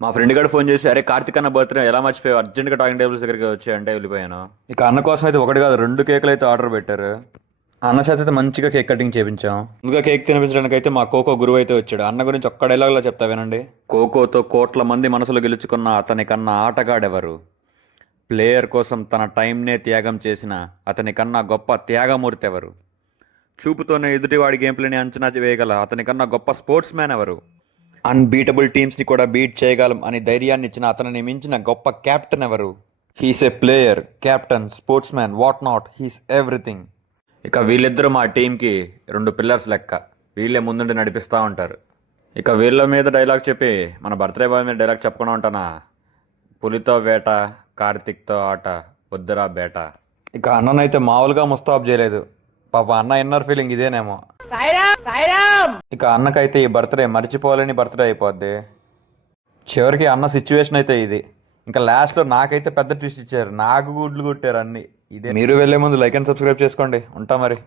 మా ఫ్రెండ్ గారు ఫోన్ చేసి అరే కార్తిక్ అన్న బర్త్డే ఎలా మర్చిపోయావు అర్జెంట్గా టాకింగ్ టేబుల్స్ దగ్గరికి వచ్చి అంటే వెళ్ళిపోయాను. ఇక అన్న కోసం అయితే ఒకటి కాదు 2 కేకులు అయితే ఆర్డర్ పెట్టారు. అన్న చేత అయితే మంచిగా కేక్ కటింగ్ చేయించాం. ముందుగా కేక్ తినిపించడానికి అయితే మా కోకో గురువు అయితే వచ్చాడు. అన్న గురించి ఒక్క డైలాగ్లో చెప్తా వినండి. కోకోతో కోట్ల మంది మనసులు గెలుచుకున్న అతని కన్నా ఆటగాడెవరు? ప్లేయర్ కోసం తన టైంనే త్యాగం చేసిన అతని కన్నా గొప్ప త్యాగమూర్తి ఎవరు? చూపుతోనే ఎదుటివాడి గేమ్ ప్లేని అంచనా వేయగల అతని కన్నా గొప్ప స్పోర్ట్స్ మ్యాన్ ఎవరు? అన్బీటబుల్ టీమ్స్ని కూడా బీట్ చేయగలం అని ధైర్యాన్ని ఇచ్చిన అతనిని మించిన గొప్ప కెప్టెన్ ఎవరు? He's A player, captain, sports man, what not, he's everything. ఇక వీళ్ళిద్దరూ మా టీంకి 2 పిల్లర్స్ లెక్క. వీళ్ళే ముందుండి నడిపిస్తూ ఉంటారు. ఇక వీళ్ళ మీద డైలాగ్ చెప్పి మన బర్త్డే బాయ్ మీద డైలాగ్ చెప్పకుండా ఉంటానా? పులితో వేట, కార్తిక్తో ఆట, వద్దురా బేట. ఇక అన్ననైతే మామూలుగా ముస్తాబ్ చేయలేదు. పాప అన్న ఇన్నర్ ఫీలింగ్ ఇదేనేమో. ఇక అన్నకైతే ఈ బర్త్డే మర్చిపోలేని బర్త్డే అయిపోద్ది. చివరికి అన్న సిచ్యువేషన్ అయితే ఇది. ఇంకా లాస్ట్లో నాకైతే పెద్ద ట్విస్ట్ ఇచ్చారు. నాకు గుడ్లు కొట్టారు అన్ని. ఇదే మీరు వెళ్ళే ముందు లైక్ అండ్ సబ్స్క్రైబ్ చేసుకోండి. ఉంటా మరి.